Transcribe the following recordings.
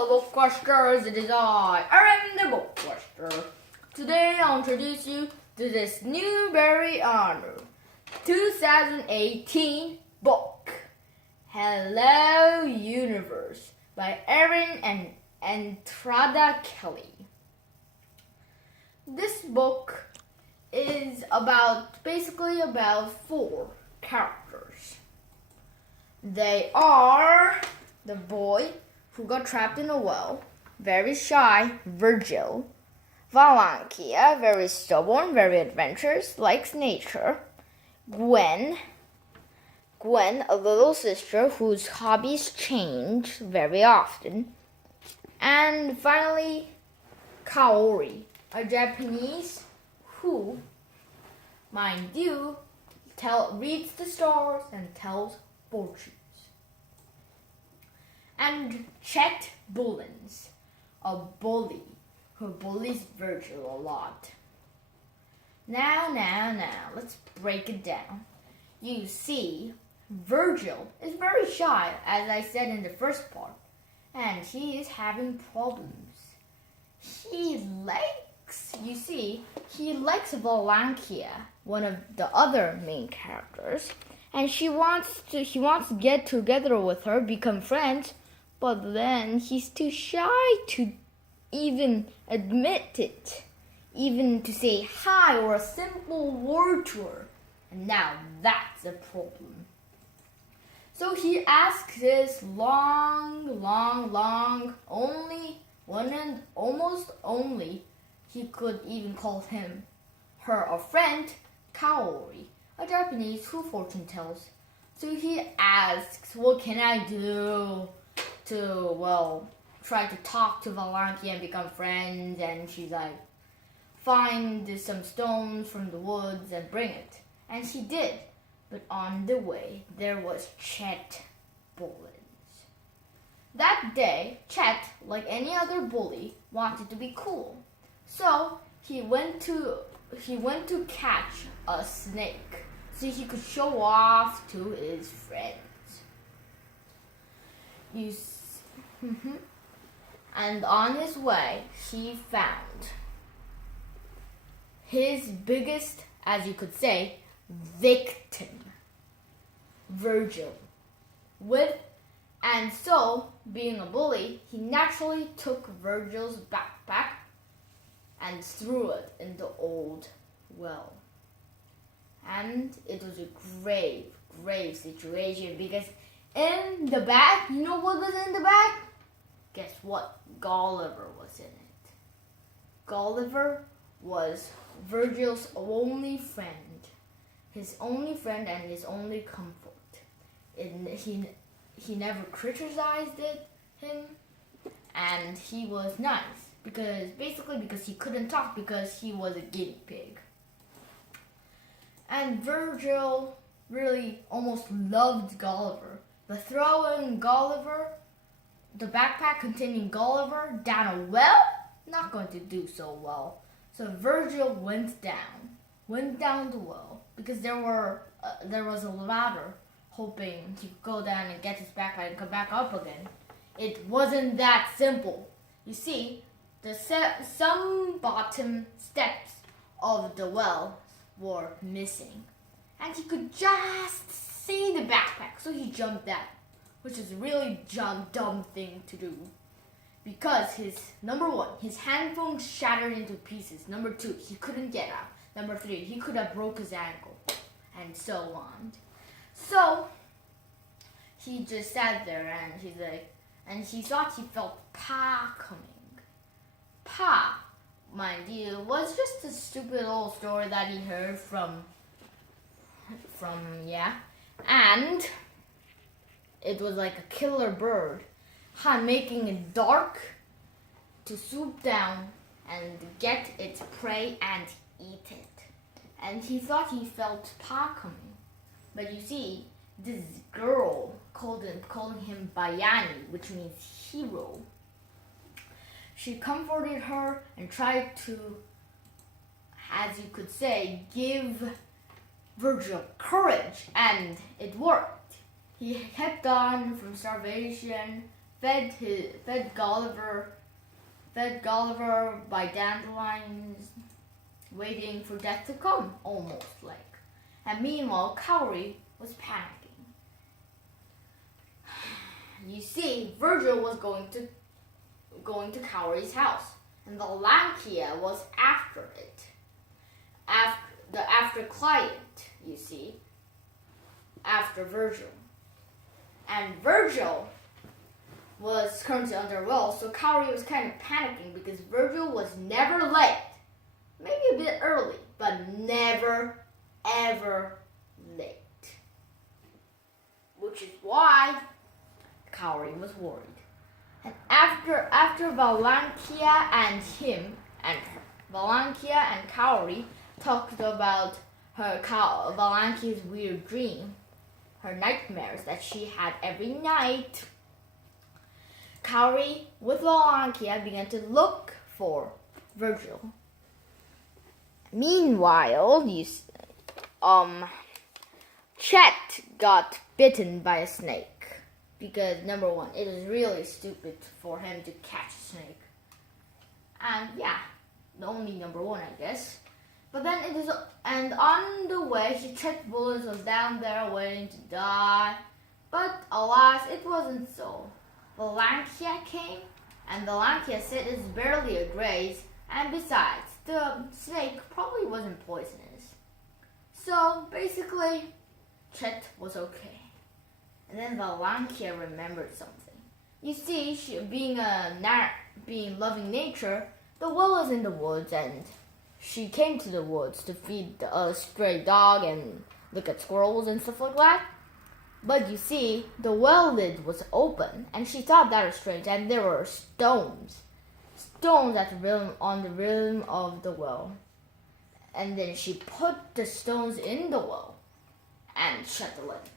Hello, BookQuesters. It is I, Erin the BookQuester. Today I'll introduce you to this Newbery Medal 2018 book, Hello Universe by Erin and Entrada Kelly. This book is basically about 4 characters. They are the boy who got trapped in a well, very shy, Virgil; Valankia, very stubborn, very adventurous, likes nature; Gwen, a little sister whose hobbies change very often; and finally, Kaori, a Japanese who, mind you, reads the stars and tells fortunes. And Chet Bullins, a bully who bullies Virgil a lot. Now, let's break it down. You see, Virgil is very shy, as I said in the first part, and he is having problems. He likes Valankia, one of the other main characters, and he wants to get together with her, become friends, but then he's too shy to even admit it, even to say hi or a simple word to her. And now that's a problem. So he asks this long, almost only he could even call her a friend, Kaori, a Japanese who fortune tells. So he asks, what can I do to, try to talk to Valankia and become friends? And she's like, find some stones from the woods and bring it. And she did. But on the way, there was Chet Bullins. That day, Chet, like any other bully, wanted to be cool. So he went to catch a snake so he could show off to his friends. And on his way, he found his biggest, as you could say, victim, Virgil. And so, being a bully, he naturally took Virgil's backpack and threw it in the old well. And it was a grave situation, because in the bag, you know what was in the bag? Guess what? Gulliver was in it. Gulliver was Virgil's only friend. His only friend and his only comfort. He never criticized him, and he was nice because he couldn't talk because he was a guinea pig. And Virgil really almost loved Gulliver, but throwing the backpack containing Gulliver down a well, not going to do so well. So Virgil went down the well, because there was a ladder, hoping he could go down and get his backpack and come back up again. It wasn't that simple. You see, some bottom steps of the well were missing, and he could just see the backpack, so he jumped down, which is a really dumb thing to do, because number 1, his handphone shattered into pieces. Number 2, he couldn't get out. Number 3, he could have broke his ankle, and so on. So he just sat there, and he thought he felt Pa coming. Pa, mind you, was just a stupid old story that he heard from and it was like a killer bird, making it dark to swoop down and get its prey and eat it. And he thought he felt Pa coming. But you see, this girl calling him Bayani, which means hero. She comforted her and tried to, as you could say, give Virgil courage, and it worked. He kept on from starvation fed Gulliver by dandelions, waiting for death to come, almost like. And meanwhile, Cowrie was panicking. You see, Virgil was going to Cowrie's house, and Valankia was after it. After client, you see, after Virgil. And Virgil was currently underwell, so Cowrie was kind of panicking because Virgil was never late. Maybe a bit early, but never, ever late. Which is why Cowrie was worried. And after Valankia and Valankia and Cowrie talked about Valankia's weird dream, her nightmares that she had every night, Cowrie with Valankia began to look for Virgil. Meanwhile, Chet got bitten by a snake because, number one, it is really stupid for him to catch a snake. And yeah, the only number one, I guess. But then and on the way, Chet Bullets was down there waiting to die. But alas, it wasn't so. Valankia came, and Valankia said it's barely a graze, and besides, the snake probably wasn't poisonous. So basically, Chet was okay. And then Valankia remembered something. You see, she, being loving nature, the well is in the woods, and she came to the woods to feed a stray dog and look at squirrels and stuff like that. But you see, the well lid was open, and she thought that was strange, and there were stones on the rim of the well. And then she put the stones in the well and shut the lid.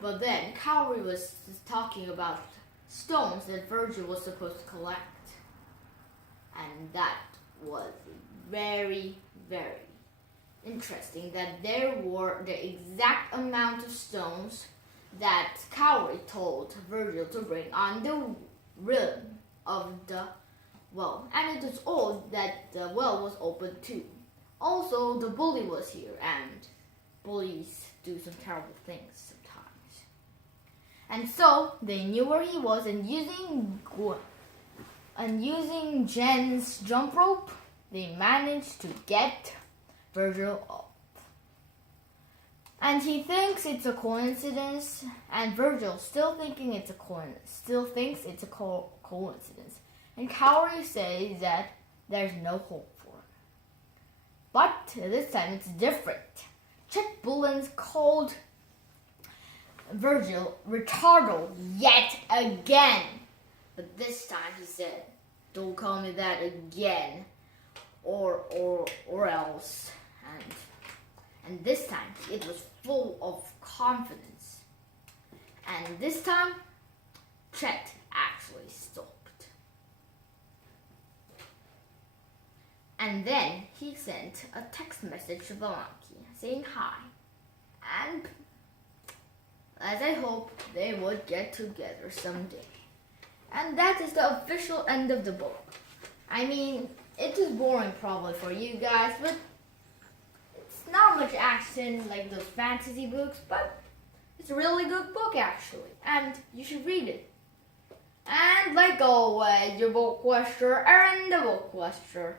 But then Cowrie was talking about stones that Virgil was supposed to collect. And that was very, very interesting that there were the exact amount of stones that Cowrie told Virgil to bring on the rim of the well. And it was all that the well was open too. Also, the bully was here, and bullies do some terrible things sometimes. And so they knew where he was, and using Jen's jump rope, they managed to get Virgil up. And he thinks it's a coincidence, and Virgil still thinks it's a coincidence. And Cowrie says that there's no hope for it. But this time it's different. Chet Bullens called Virgil retardo yet again. But this time he said, "Don't call me that again, or else." And this time it was full of confidence. And this time, Chet actually stopped. And then he sent a text message to Valankia saying hi, and as I hoped they would get together someday. And that is the official end of the book. I mean, it is boring probably for you guys, but it's not much action like those fantasy books, but it's a really good book actually, and you should read it. And like always, your BookQuester, Erin the BookQuester.